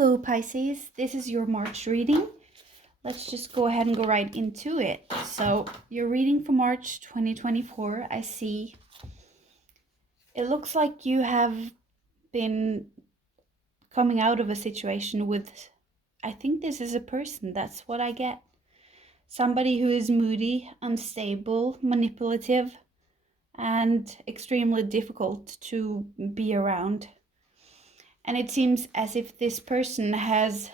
Hello Pisces, this is your March reading. Let's just go ahead and go right into it. So your reading for March 2024, I see it looks like you have been coming out of a situation with, I think this is a person, that's what I get. Somebody who is moody, unstable, manipulative, and extremely difficult to be around. And it seems as if this person has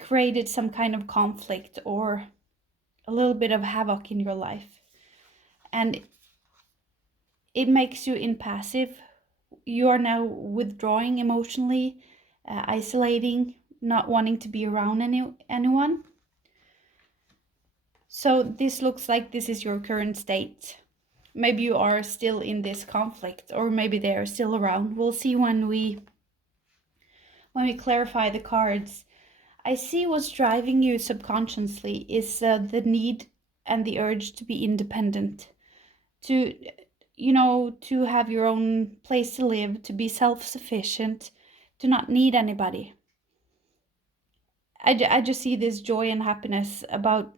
created some kind of conflict or a little bit of havoc in your life. And it makes you impassive. You are now withdrawing emotionally, isolating, not wanting to be around anyone. So this looks like this is your current state. Maybe you are still in this conflict, or maybe they are still around. We'll see when we clarify the cards. I see what's driving you subconsciously is the need and the urge to be independent, to to have your own place to live, to be self-sufficient, to not need anybody. I just see this joy and happiness about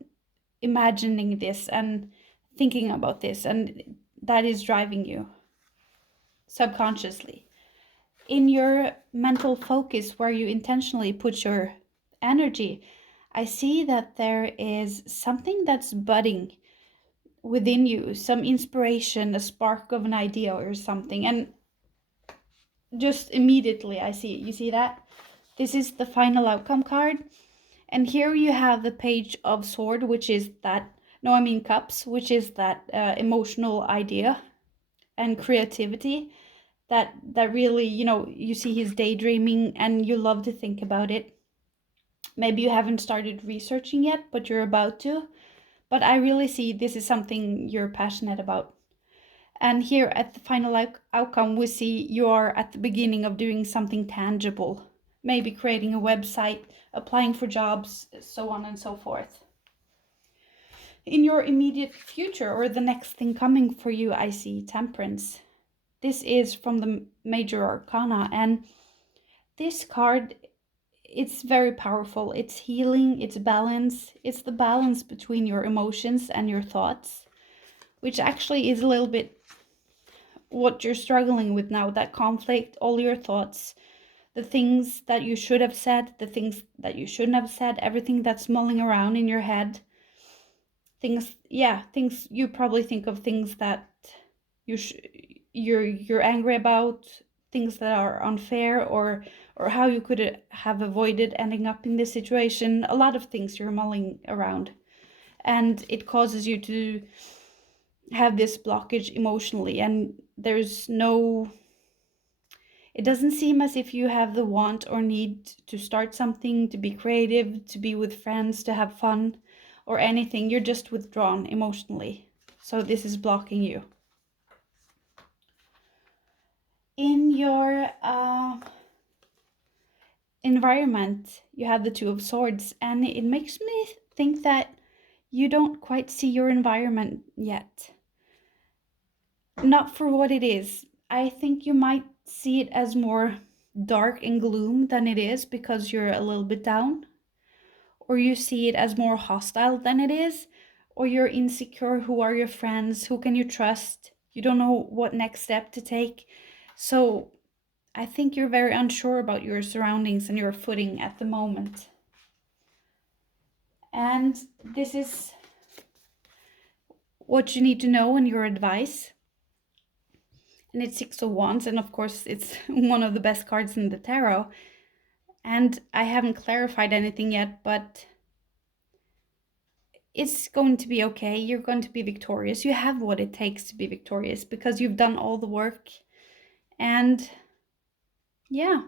imagining this and thinking about this, and that is driving you subconsciously. In your mental focus, where you intentionally put your energy, I see that there is something that's budding within you, some inspiration, a spark of an idea or something. And just immediately I see it. You see that? This is the final outcome card. And here you have the Page of Sword, which is that, no, I mean Cups, which is that emotional idea and creativity that really, you see he's daydreaming and you love to think about it. Maybe you haven't started researching yet, but you're about to. But I really see this is something you're passionate about. And here at the final outcome, we see you are at the beginning of doing something tangible. Maybe creating a website, applying for jobs, so on and so forth. In your immediate future, or the next thing coming for you, I see Temperance. This is from the Major Arcana, and this card, it's very powerful. It's healing, it's balance. It's the balance between your emotions and your thoughts, which actually is a little bit what you're struggling with now, that conflict, all your thoughts, the things that you should have said, the things that you shouldn't have said, everything that's mulling around in your head. Things you probably think of things that you're angry about, things that are unfair, or how you could have avoided ending up in this situation. A lot of things you're mulling around, and it causes you to have this blockage emotionally, and it doesn't seem as if you have the want or need to start something, to be creative, to be with friends, to have fun, or anything. You're just withdrawn emotionally. So this is blocking you. In your environment, you have the Two of Swords, and it makes me think that you don't quite see your environment yet. Not for what it is. I think you might see it as more dark and gloom than it is, because you're a little bit down. Or you see it as more hostile than it is. Or you're insecure. Who are your friends? Who can you trust? You don't know what next step to take. So I think you're very unsure about your surroundings and your footing at the moment. And this is what you need to know in your advice. And it's Six of Wands, and of course it's one of the best cards in the tarot. And I haven't clarified anything yet, but it's going to be okay. You're going to be victorious. You have what it takes to be victorious, because you've done all the work. And yeah,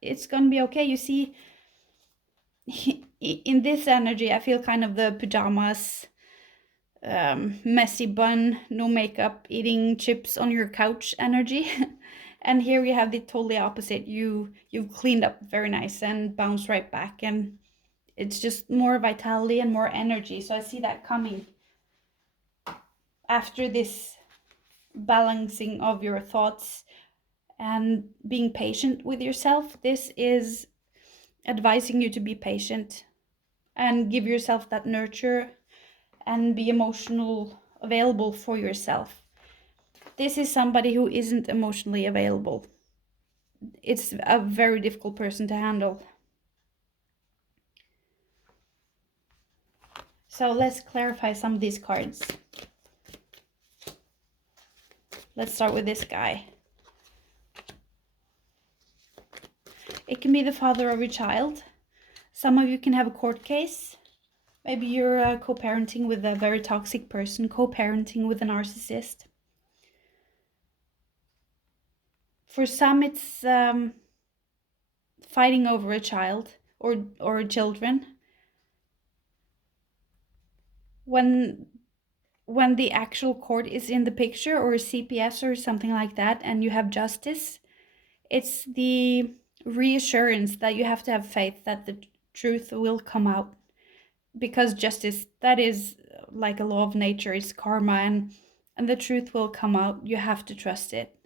it's going to be okay. You see, in this energy, I feel kind of the pajamas, messy bun, no makeup, eating chips on your couch energy. And here we have the totally opposite. You've cleaned up very nice and bounced right back, and it's just more vitality and more energy. So I see that coming after this balancing of your thoughts and being patient with yourself. This is advising you to be patient and give yourself that nurture and be emotional available for yourself. This is somebody who isn't emotionally available. It's a very difficult person to handle. So let's clarify some of these cards. Let's start with this guy. It can be the father of your child. Some of you can have a court case. Maybe you're co-parenting with a very toxic person, co-parenting with a narcissist. For some, it's fighting over a child or children. When the actual court is in the picture, or a CPS or something like that, and you have justice, it's the reassurance that you have to have faith that the truth will come out. Because justice, that is like a law of nature, is karma, and the truth will come out. You have to trust it.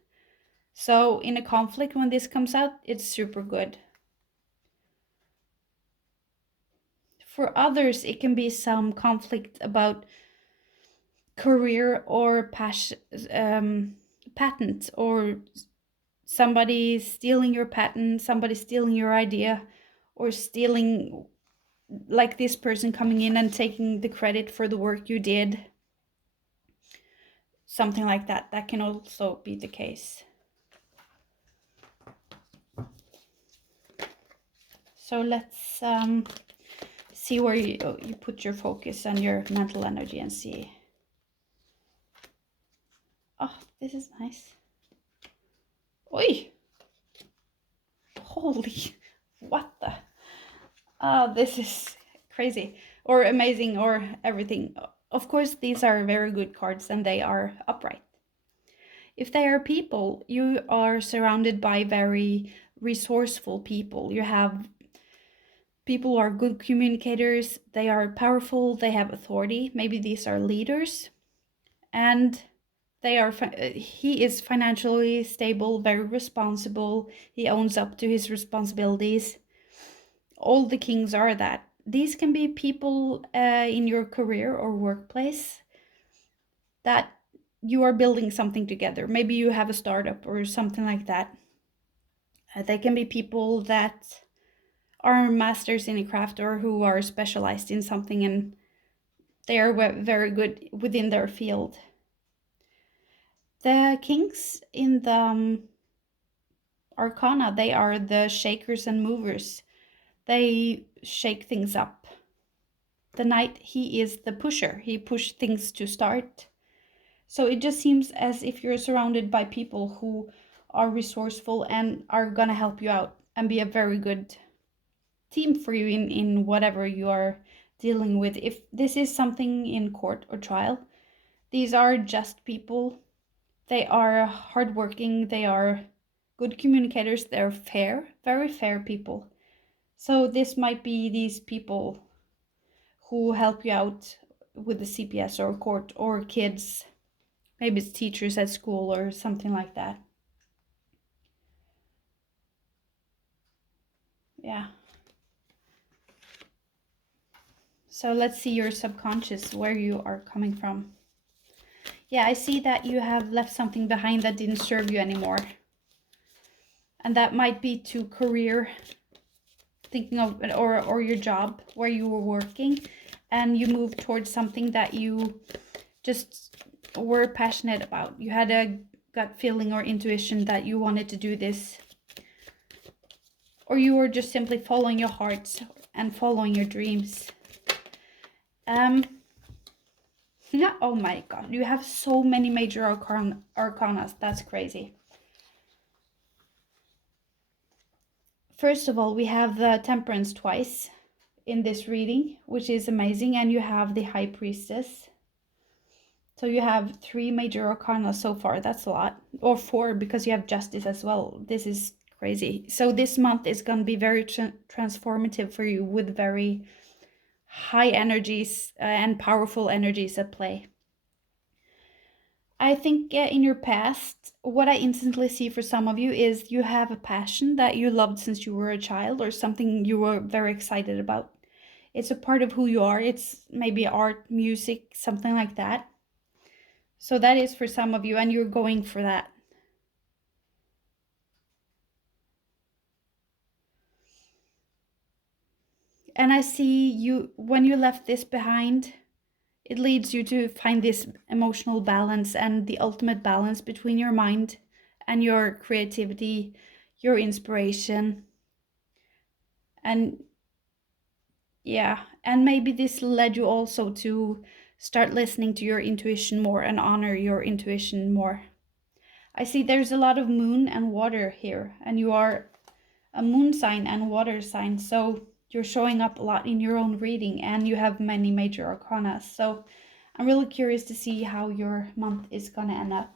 So in a conflict, when this comes out, it's super good. For others, it can be some conflict about career or patent, or somebody stealing your patent, somebody stealing your idea, or stealing, like this person coming in and taking the credit for the work you did. Something like that. That can also be the case. So let's see where you put your focus and your mental energy and see. Oh, this is nice. Oi! Holy, what the? Oh, this is crazy or amazing or everything. Of course, these are very good cards and they are upright. If they are people, you are surrounded by very resourceful people. You have people who are good communicators, they are powerful, they have authority. Maybe these are leaders, and they are he is financially stable, very responsible. He owns up to his responsibilities. All the kings are that. These can be people in your career or workplace that you are building something together. Maybe you have a startup or something like that. They can be people that are masters in a craft or who are specialized in something, and they are very good within their field. The kings in the arcana, they are the shakers and movers. They shake things up. The knight, he is the pusher. He pushes things to start. So it just seems as if you're surrounded by people who are resourceful and are gonna help you out and be a very good team for you in whatever you are dealing with. If this is something in court or trial, these are just people. They are hardworking, they are good communicators, they're fair, very fair people. So this might be these people who help you out with the CPS or court or kids. Maybe it's teachers at school or something like that. Yeah. So let's see your subconscious, where you are coming from. Yeah, I see that you have left something behind that didn't serve you anymore. And that might be to career, thinking of, or your job where you were working, and you moved towards something that you just were passionate about. You had a gut feeling or intuition that you wanted to do this. Or you were just simply following your heart and following your dreams. Yeah, oh my god, you have so many major arcanas. That's crazy. First of all, we have the Temperance twice in this reading, which is amazing, and you have the High Priestess. So you have 3 major arcana so far. That's a lot. Or 4, because you have Justice as well. This is crazy. So this month is going to be very transformative for you, with very high energies and powerful energies at play. I think in your past, what I instantly see for some of you is you have a passion that you loved since you were a child, or something you were very excited about. It's a part of who you are. It's maybe art, music, something like that. So that is for some of you, and you're going for that. And I see you, when you left this behind, it leads you to find this emotional balance and the ultimate balance between your mind and your creativity, your inspiration. And yeah, and maybe this led you also to start listening to your intuition more and honor your intuition more. I see there's a lot of moon and water here, and you are a moon sign and water sign, so you're showing up a lot in your own reading, and you have many major arcana. So I'm really curious to see how your month is gonna end up.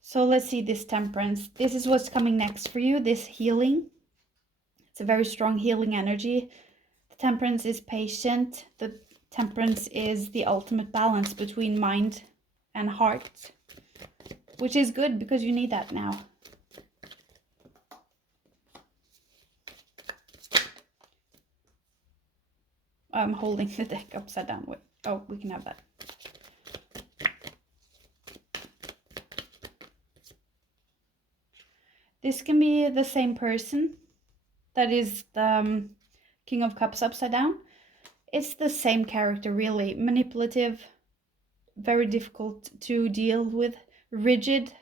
So let's see this temperance. This is what's coming next for you, this healing. It's a very strong healing energy. The temperance is patient. The temperance is the ultimate balance between mind and heart, which is good because you need that now. I'm holding the deck upside down. Wait. Oh, we can have that. This can be the same person. That is the King of Cups upside down. It's the same character, really. Manipulative, very difficult to deal with, rigid,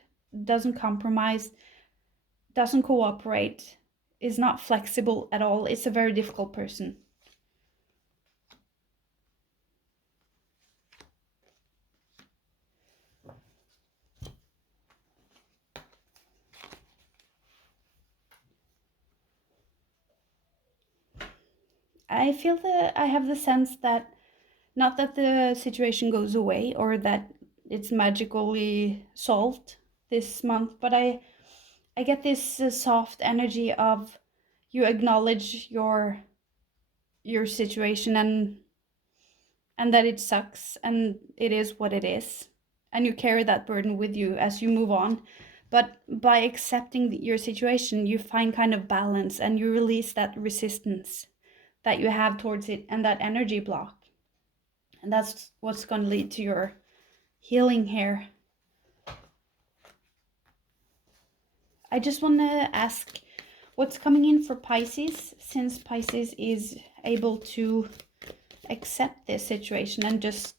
doesn't compromise, doesn't cooperate, is not flexible at all. It's a very difficult person. I feel that I have the sense that, not that the situation goes away or that it's magically solved this month, but I get this soft energy of you acknowledge your situation, and that it sucks and it is what it is, and you carry that burden with you as you move on. But by accepting your situation, you find kind of balance, and you release that resistance that you have towards it and that energy block. And that's what's going to lead to your healing here. I just want to ask what's coming in for Pisces, since Pisces is able to accept this situation and just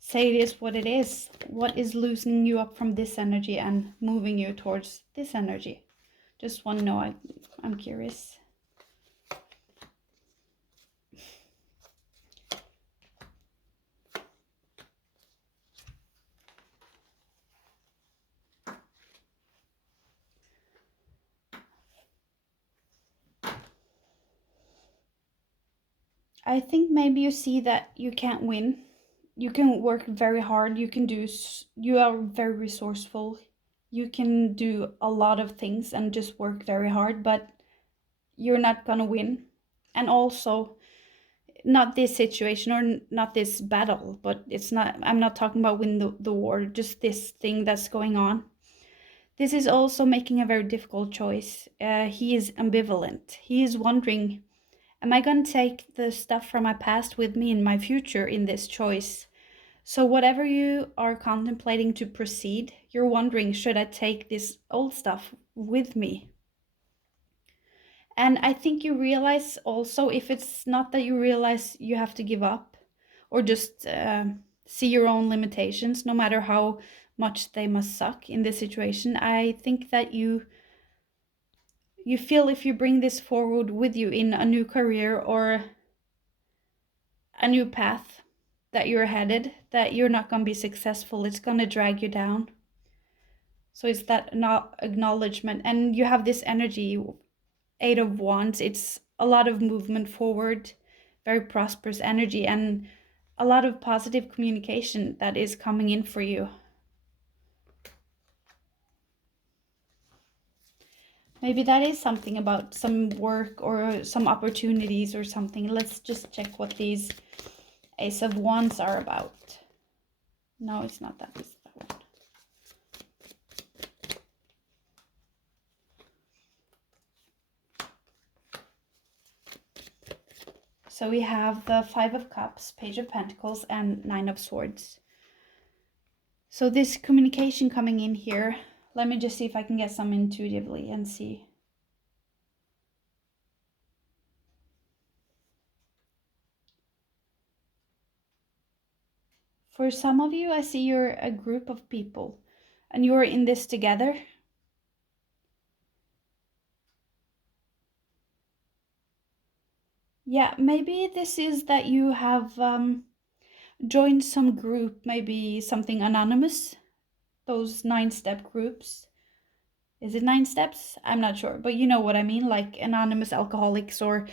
say it is what it is. What is loosening you up from this energy and moving you towards this energy? Just want to know. I'm curious. I think maybe you see that you can't win. You can work very hard. You are very resourceful. You can do a lot of things and just work very hard, but you're not gonna win. And also, not this situation or not this battle, but I'm not talking about win the war, just this thing that's going on. This is also making a very difficult choice. He is ambivalent. He is wondering, am I going to take the stuff from my past with me in my future in this choice? So whatever you are contemplating to proceed, you're wondering, should I take this old stuff with me? And I think you realize also, if it's not that you realize you have to give up or just see your own limitations, no matter how much they must suck in this situation, I think that you feel if you bring this forward with you in a new career or a new path that you're headed, that you're not going to be successful. It's going to drag you down. So it's that acknowledgement. And you have this energy, 8 of Wands. It's a lot of movement forward, very prosperous energy, and a lot of positive communication that is coming in for you. Maybe that is something about some work or some opportunities or something. Let's just check what these Ace of Wands are about. No, it's not that. It's that one. So we have the Five of Cups, Page of Pentacles, and Nine of Swords. So this communication coming in here, let me just see if I can get some intuitively and see. For some of you, I see you're a group of people and you're in this together. Yeah, maybe this is that you have joined some group, maybe something anonymous, those 9-step groups. Is it 9 steps? I'm not sure, but you know what I mean, like anonymous alcoholics, or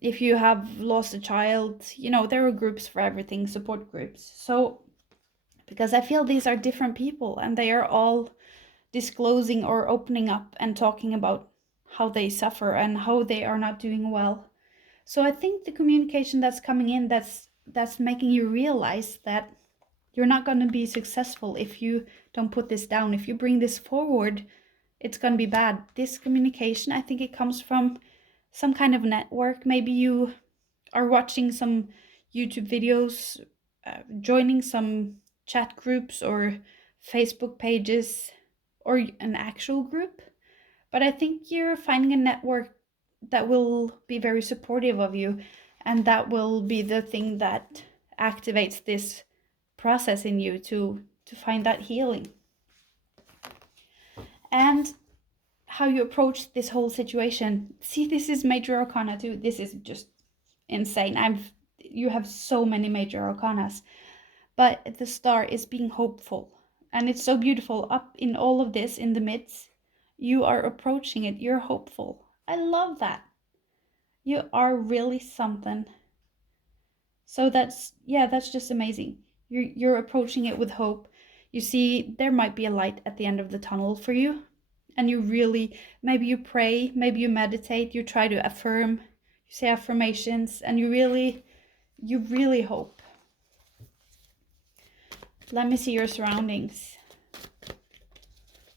if you have lost a child, you know, there are groups for everything, support groups. So, because I feel these are different people and they are all disclosing or opening up and talking about how they suffer and how they are not doing well. So I think the communication that's coming in, that's making you realize that you're not going to be successful if you don't put this down. If you bring this forward, it's going to be bad. This communication, I think it comes from some kind of network. Maybe you are watching some YouTube videos, joining some chat groups or Facebook pages, or an actual group. But I think you're finding a network that will be very supportive of you, and that will be the thing that activates this process in you to find that healing. And how you approach this whole situation. See, this is major arcana too. This is just insane. You have so many major arcanas, but the star is being hopeful, and it's so beautiful. Up in all of this, in the midst, you are approaching it. You're hopeful. I love that. You are really something. So that's just amazing. You're approaching it with hope. You see, there might be a light at the end of the tunnel for you, and you really, maybe you pray, maybe you meditate, you try to affirm, you say affirmations, and you really hope. Let me see your surroundings.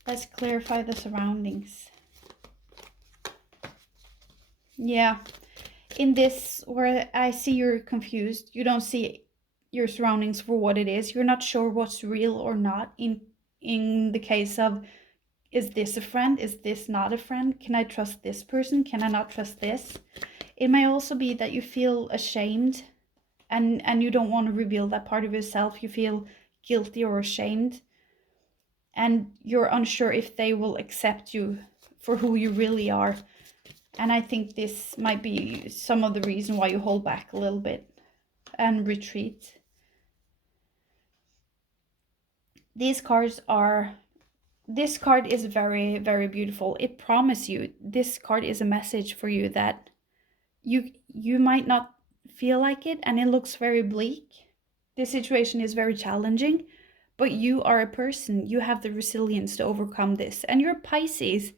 Let's clarify the surroundings. Yeah, in this, where I see you're confused, you don't see your surroundings for what it is. You're not sure what's real or not. In the case of, is this a friend? Is this not a friend? Can I trust this person? Can I not trust this? It may also be that you feel ashamed and you don't want to reveal that part of yourself. You feel guilty or ashamed, and you're unsure if they will accept you for who you really are. And I think this might be some of the reason why you hold back a little bit and retreat. This card is very, very beautiful. It promises you, this card is a message for you that you might not feel like it, and it looks very bleak. This situation is very challenging, but you are a person. You have the resilience to overcome this. And you're Pisces.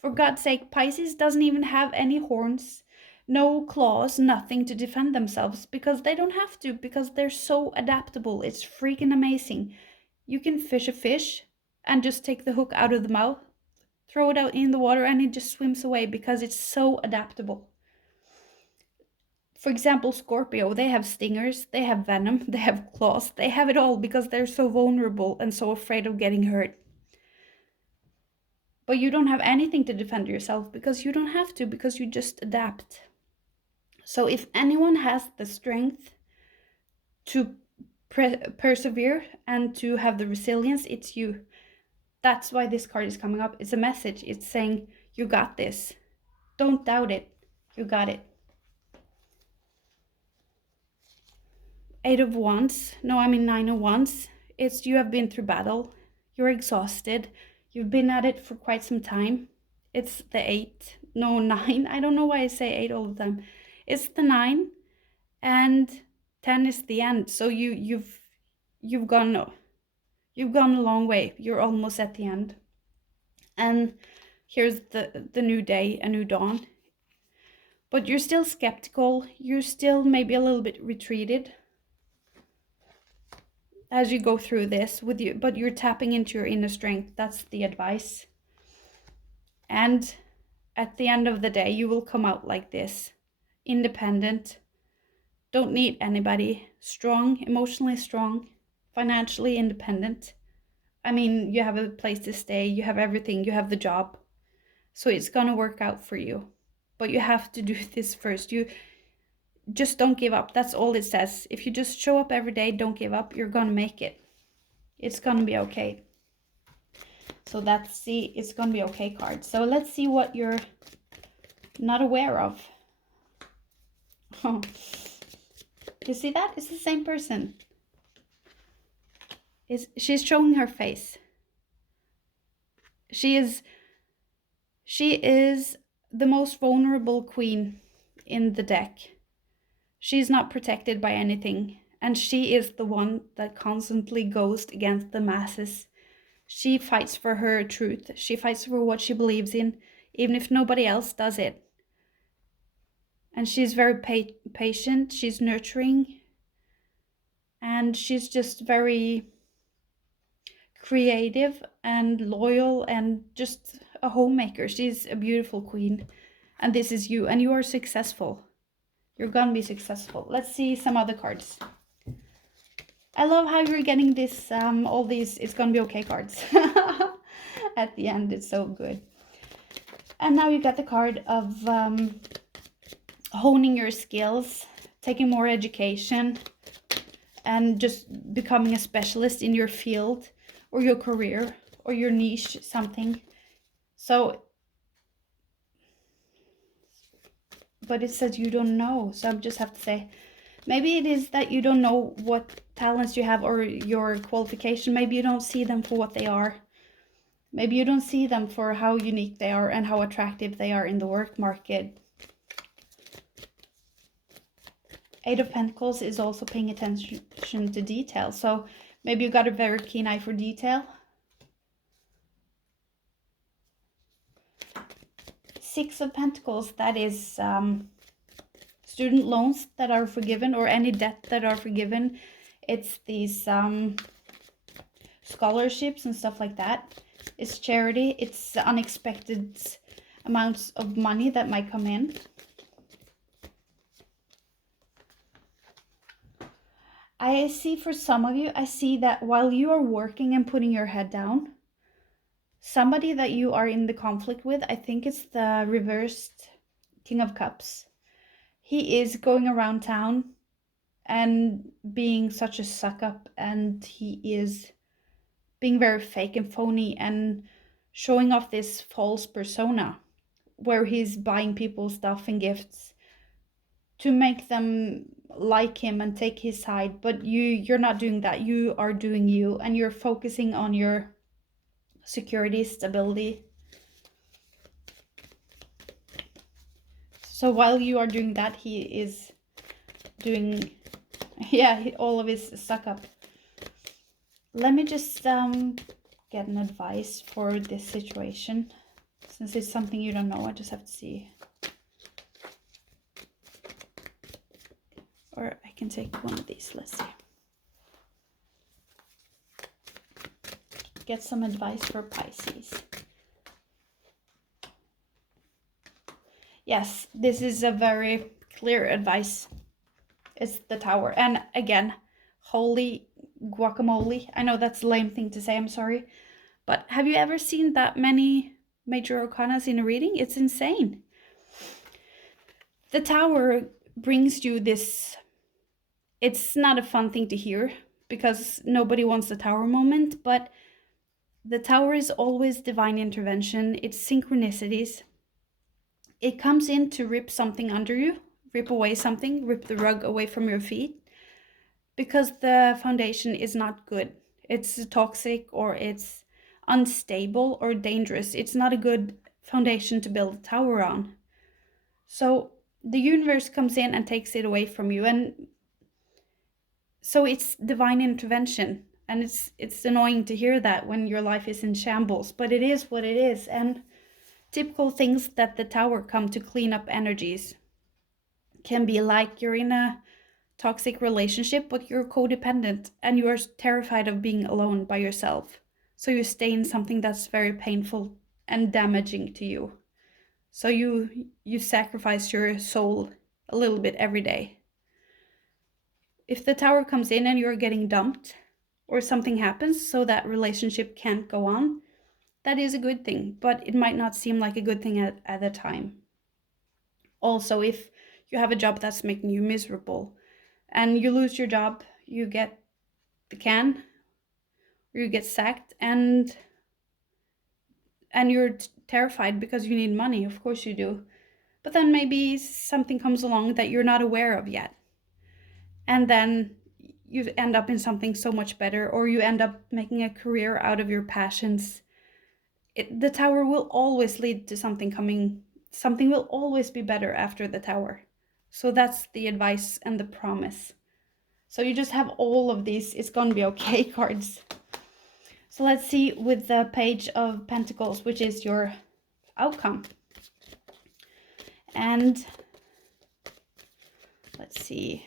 For God's sake, Pisces doesn't even have any horns, no claws, nothing to defend themselves, because they don't have to, because they're so adaptable. It's freaking amazing. You can fish a fish and just take the hook out of the mouth, throw it out in the water, and it just swims away because it's so adaptable. For example, Scorpio, they have stingers, they have venom, they have claws, they have it all because they're so vulnerable and so afraid of getting hurt. But you don't have anything to defend yourself because you don't have to, because you just adapt. So if anyone has the strength to persevere and to have the resilience, it's you. That's why this card is coming up. It's a message. It's saying, you got this. Don't doubt it. You got it. 8 of Wands. No, I mean 9 of Wands. It's you have been through battle. You're exhausted. You've been at it for quite some time. It's the 8. No, 9. I don't know why I say 8 all the time. It's the 9. And 10 is the end. So you've gone a long way. You're almost at the end. And here's the new day, a new dawn. But you're still skeptical. You're still maybe a little bit retreated. as you go through this with you, but you're tapping into your inner strength. That's the advice. And at the end of the day, you will come out like this, independent, don't need anybody, strong, emotionally strong, financially independent. I mean, you have a place to stay, you have everything, you have the job. So it's gonna work out for you. But you have to do this first. You just don't give up. That's all it says. If you just show up every day, don't give up, you're gonna make it. It's gonna be okay. So that's the it's gonna be okay card. So let's see what you're not aware of. You see that? It's the same person. She's showing her face. She is the most vulnerable queen in the deck. She's not protected by anything, and she is the one that constantly goes against the masses. She fights for her truth. She fights for what she believes in, even if nobody else does it. And she's very patient, she's nurturing, and she's just very creative and loyal and just a homemaker. She's a beautiful queen, and this is you, and you are successful. You're gonna be successful. Let's see some other cards. I love how you're getting this all these it's gonna be okay cards at the end. It's so good. And now you got the card of honing your skills, taking more education, and just becoming a specialist in your field or your career or your niche, something. So, but it says you don't know. So I just have to say, maybe it is that you don't know what talents you have or your qualification. Maybe you don't see them for what they are. Maybe you don't see them for how unique they are and how attractive they are in the work market. Eight of Pentacles is also paying attention to detail. So maybe you got a very keen eye for detail. Six of Pentacles, that is student loans that are forgiven or any debt that are forgiven. It's these scholarships and stuff like that. It's charity. It's unexpected amounts of money that might come in. I see for some of you, I see that while you are working and putting your head down, somebody that you are in the conflict with, I think it's the reversed King of Cups. He is going around town and being such a suck up, and he is being very fake and phony and showing off this false persona where he's buying people stuff and gifts to make them like him and take his side. But you're not doing that. You are doing you, and you're focusing on your security, stability. So while you are doing that, he is doing, yeah, all of his suck up. Let me just get an advice for this situation. Since it's something you don't know, I just have to see. Or I can take one of these, let's see. Get some advice for Pisces. Yes, this is a very clear advice. It's the Tower. And again, holy guacamole. I know that's a lame thing to say, I'm sorry. But have you ever seen that many major arcanas in a reading? It's insane. The Tower brings you this. It's not a fun thing to hear because nobody wants the Tower moment, but the Tower is always divine intervention. It's synchronicities. It comes in to rip something under you, rip away something, rip the rug away from your feet, because the foundation is not good. It's toxic or it's unstable or dangerous. It's not a good foundation to build a tower on. So the universe comes in and takes it away from you, and so it's divine intervention. And it's annoying to hear that when your life is in shambles, but it is what it is. And typical things that the Tower come to clean up energies can be like you're in a toxic relationship, but you're codependent and you are terrified of being alone by yourself. So you stay in something that's very painful and damaging to you. So you sacrifice your soul a little bit every day. If the Tower comes in and you're getting dumped or something happens so that relationship can't go on, that is a good thing, but it might not seem like a good thing at the time. Also, if you have a job that's making you miserable and you lose your job, you get the can, or you get sacked, and you're terrified because you need money. Of course you do. But then maybe something comes along that you're not aware of yet. And then you end up in something so much better, or you end up making a career out of your passions. The Tower will always lead to something coming. Something will always be better after the Tower. So that's the advice and the promise. So you just have all of these "it's gonna be okay" cards. So let's see with the Page of Pentacles, which is your outcome. And let's see.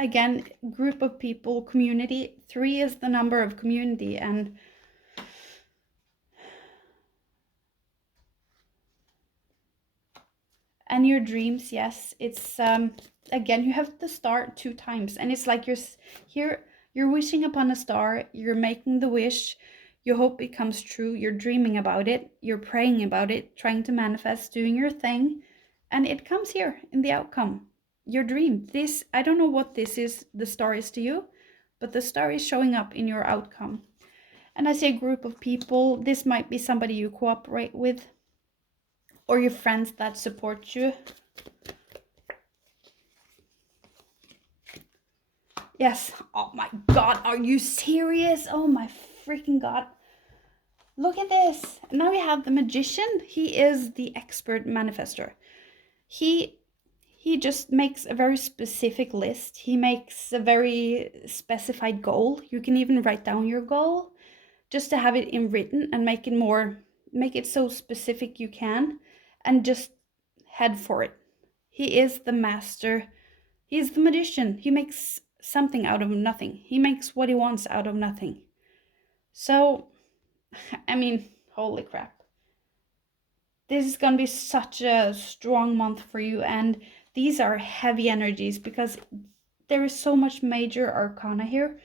Again, group of people, community. 3 is the number of community, and your dreams. Yes, it's again, you have the star 2 times, and it's like you're wishing upon a star, you're making the wish, you hope it comes true, you're dreaming about it, you're praying about it, trying to manifest, doing your thing, and it comes here in the outcome. Your dream. This, I don't know what this is, the star is to you, but the star is showing up in your outcome. And I say group of people. This might be somebody you cooperate with, or your friends that support you. Yes. Oh my God, are you serious? Oh my freaking God. Look at this. Now we have the Magician. He is the expert manifester. He just makes a very specific list. He makes a very specified goal. You can even write down your goal just to have it in written and make it so specific you can, and just head for it. He is the master. He is the magician. He makes something out of nothing. He makes what he wants out of nothing. So, I mean, holy crap. This is going to be such a strong month for you, and these are heavy energies because there is so much major arcana here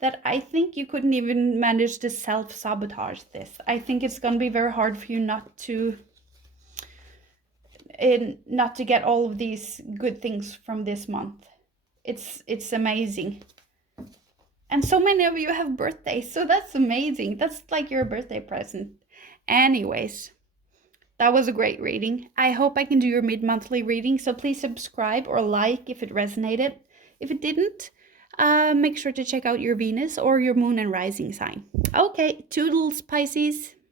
that I think you couldn't even manage to self-sabotage this. I think it's going to be very hard for you not to get all of these good things from this month. It's amazing. And so many of you have birthdays, so that's amazing. That's like your birthday present. Anyways, that was a great reading. I hope I can do your mid-monthly reading, so please subscribe or like if it resonated. If it didn't, make sure to check out your Venus or your Moon and Rising sign. Okay, toodles, Pisces.